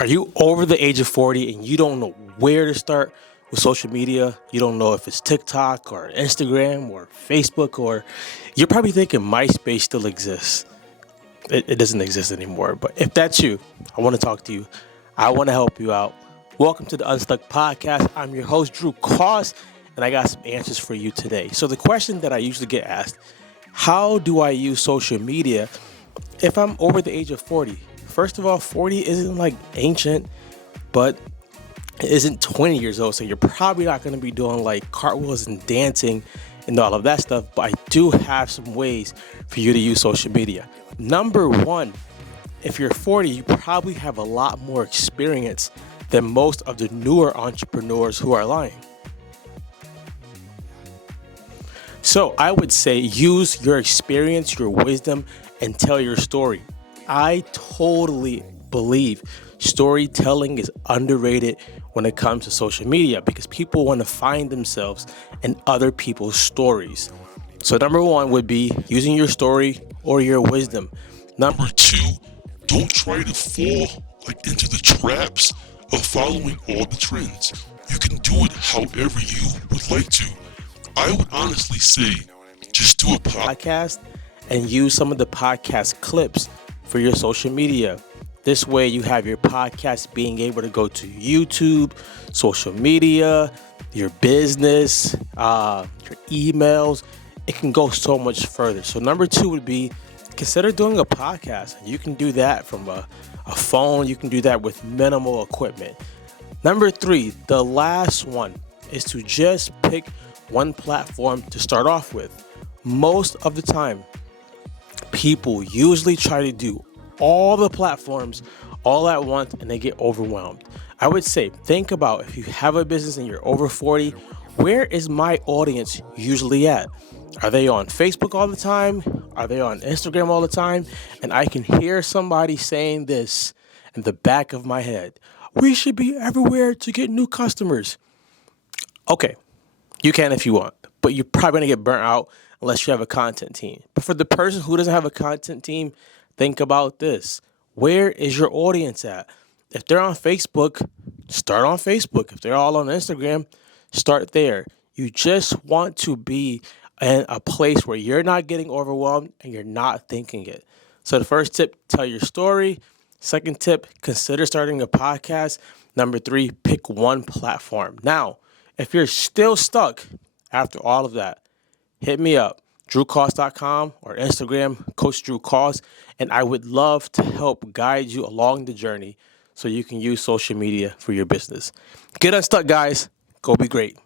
Are you over the age of 40 and you don't know where to start with social media? You don't know if it's TikTok or Instagram or Facebook, or you're probably thinking MySpace still exists. It doesn't exist anymore. But if that's you, I want to talk to you. I want to help you out. Welcome to the Unstuck Podcast. I'm your host, Drew Koss, and I got some answers for you today. So the question that I usually get asked, how do I use social media if I'm over the age of 40? First of all, 40 isn't like ancient, but it isn't 20 years old. So you're probably not going to be doing like cartwheels and dancing and all of that stuff. But I do have some ways for you to use social media. Number one, if you're 40, you probably have a lot more experience than most of the newer entrepreneurs who are lying. So I would say use your experience, your wisdom, and tell your story. I totally believe storytelling is underrated when it comes to social media because people want to find themselves in other people's stories. So number one would be using your story or your wisdom. Number Two, don't try to fall into the traps of following all the trends. You can do it however you would like to. I would honestly say just do a podcast and use some of the podcast clips for your social media. This way you have your podcast being able to go to YouTube, social media, your business, your emails. It can go so much further. So number two would be consider doing a podcast. You can do that from a phone. You can do that with minimal equipment. Number three, the last one is to just pick one platform to start off with. Most of the time, people usually try to do all the platforms all at once and they get overwhelmed. I would say, think about if you have a business and you're over 40, where is my audience usually at? Are they on Facebook all the time? Are they on Instagram all the time? And I can hear somebody saying this in the back of my head. We should be everywhere to get new customers. Okay, you can if you want, but you're probably going to get burnt out unless you have a content team. But for the person who doesn't have a content team, think about this. Where is your audience at? If they're on Facebook, start on Facebook. If they're all on Instagram, start there. You just want to be in a place where you're not getting overwhelmed and you're not thinking it. So the first tip, tell your story. Second tip, consider starting a podcast. Number three, pick one platform. Now, if you're still stuck after all of that, hit me up, drewkoss.com or Instagram, Coach Drew Koss, and I would love to help guide you along the journey so you can use social media for your business. Get unstuck, guys. Go be great.